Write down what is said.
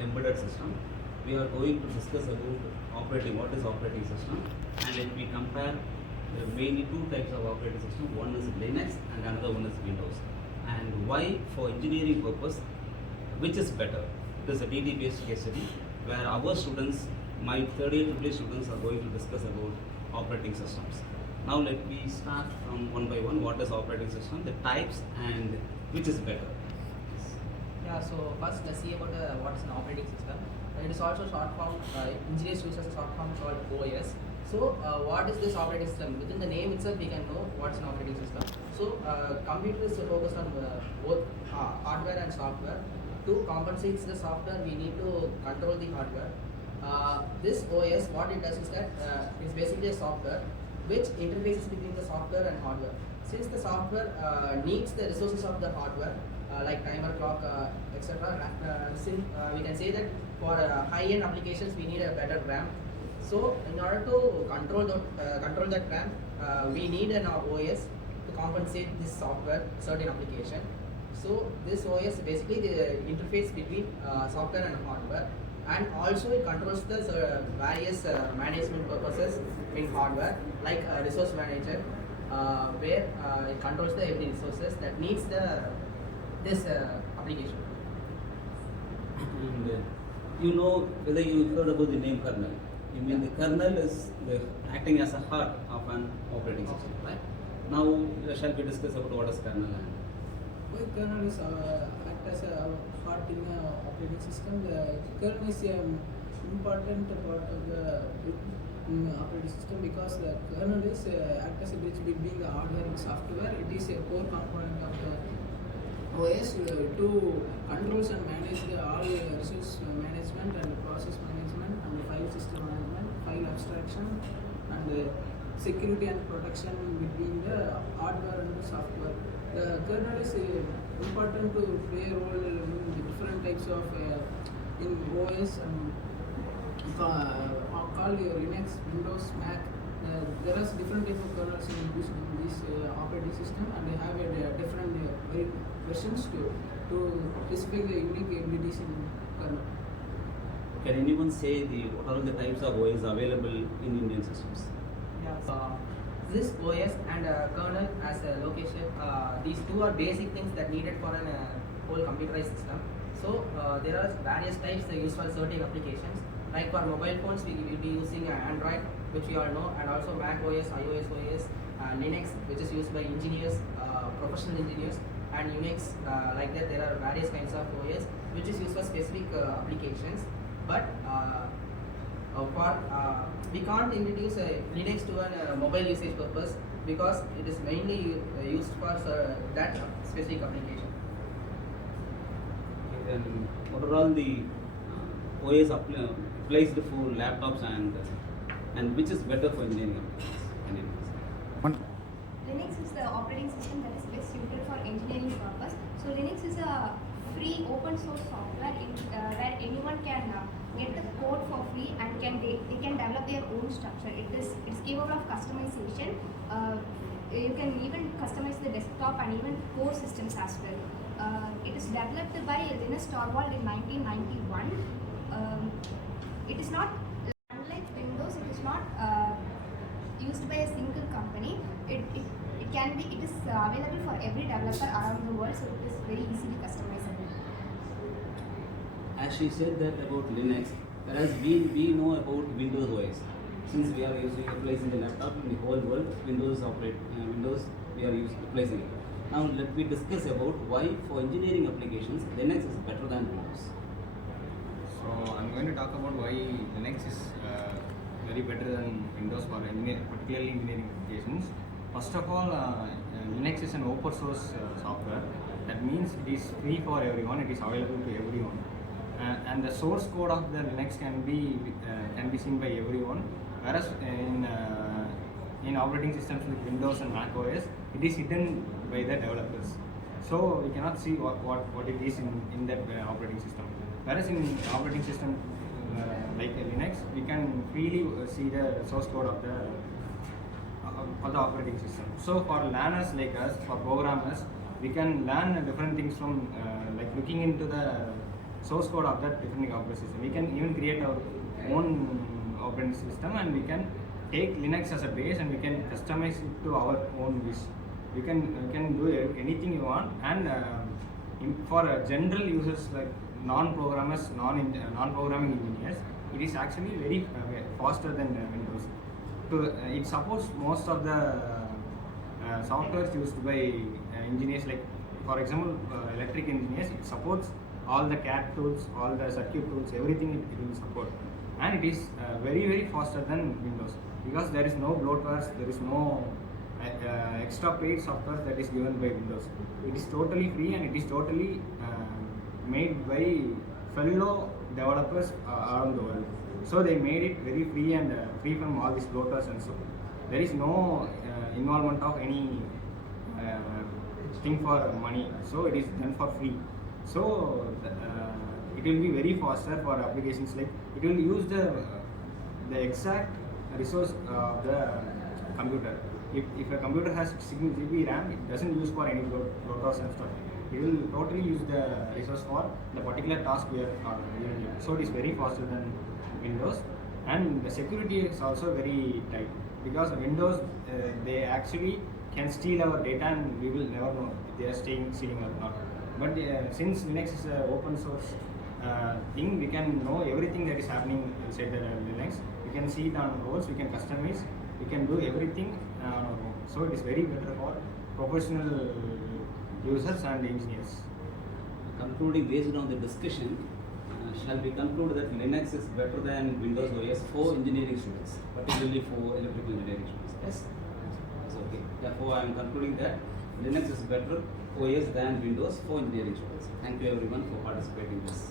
embedded system. We are going to discuss about what is operating system, and if we compare mainly two types of operating system, one is Linux and another one is Windows, and why for engineering purpose, which is better. It is a DD based case study where our students, my third year AAA students, are going to discuss about operating systems. Now let me start from one by one. What is operating system, the types, and which is better. Yeah, so first let's see about what is an operating system. It is also short form, engineers use as a short form called OS. So what is this operating system? Within the name itself we can know what is an operating system. So computer is focused on both hardware and software. To compensate the software, we need to control the hardware. This OS, what it does is that is basically a software which interfaces between the software and hardware. Since the software needs the resources of the hardware, like timer, clock, etc. We can say that for high-end applications we need a better RAM. So in order to control that RAM, we need an OS to compensate this software certain application. So this OS basically the interface between software and hardware, and also it controls the various management purposes in hardware, like resource manager, where it controls the every resources that needs this application. And you know whether you heard about the name kernel. You mean the kernel is acting as a heart of an operating system, right? Now shall we discuss about what is kernel and why kernel is act as a heart in the operating system. The kernel is an important part of the operating system because the kernel is act as a bridge between the hardware and software. It is a core component of the OS to controls and manage all resource management and process management and file system management, file abstraction, and security and protection between the hardware and the software. The kernel is important to play a role in the different types of in OS and called Linux, Windows, Mac. There are different types of kernels in this operating system, and they have a different versions to specify the unique abilities in kernel. can anyone say what are the types of OS available in Indian systems? Yeah. So this OS and kernel as a location, these two are basic things that needed for an whole computerized system. So there are various types used for certain applications. Like for mobile phones, we will be using Android, which we all know, and also Mac OS, iOS OS, Linux, which is used by engineers, professional engineers, and Unix. Like that, there are various kinds of OS which is used for specific applications. But we can't introduce Linux to a mobile usage purpose because it is mainly used for that specific application. And what are all the OS placed for laptops and which is better for engineering applications? Linux is the operating system that is best suited for engineering purpose. So Linux is a free open source software where anyone can get the code for free and they can develop their own structure. It's capable of customization. You can even customize the desktop and even core systems as well. It is developed by Linus Torvald in 1991. It is not, unlike Windows, it is not used by a single company. It is available for every developer around the world, so it is very easily customizable. As she said that about Linux, whereas we know about Windows OS. Since we are replacing the laptop in the whole world, Windows we are replacing it. Now let me discuss about why for engineering applications Linux is better than Windows. So I'm going to talk about why Linux is very better than Windows for particularly engineering applications. First of all, Linux is an open source software. That means it is free for everyone. It is available to everyone, and the source code of the Linux can be seen by everyone. Whereas in operating systems like Windows and Mac OS, it is hidden by the developers. So we cannot see what it is in that operating system. Whereas in operating system like Linux, we can freely see the source code of the operating system. So for learners like us, for programmers, we can learn different things from like looking into the source code of that different operating system. We can even create our own operating system, and we can take Linux as a base and we can customize it to our own wish. We can do anything you want, and for general users like non-programmers, non-programming engineers, it is actually very faster than Windows. It supports most of the softwares used by engineers, like for example electric engineers. It supports all the CAD tools, all the circuit tools, everything it will support, and it is very faster than Windows, because there is no bloatwares, there is no extra paid software that is given by Windows. It is totally free, and it is totally made by fellow developers around the world. So they made it very free and free from all these bloatwares and so. There is no involvement of any thing for money. So it is done for free. So it will be very faster for applications, like it will use the exact resource of the computer. If a computer has 16 GB RAM, it doesn't use for any bloatwares and stuff. It will totally use the resource for the particular task we are giving it. So it is very faster than Windows, and the security is also very tight, because Windows they actually can steal our data, and we will never know if they are stealing or not. But since Linux is an open source thing, we can know everything that is happening inside the Linux. We can see it on our roles, we can customize, we can do everything on our own. So it is very better for professional users and engineers. Concluding based on the discussion, shall we conclude that Linux is better than Windows OS for engineering students, particularly for electrical engineering students? Yes? That's okay. Therefore, I am concluding that Linux is better OS than Windows for engineering students. Thank you everyone for participating in this.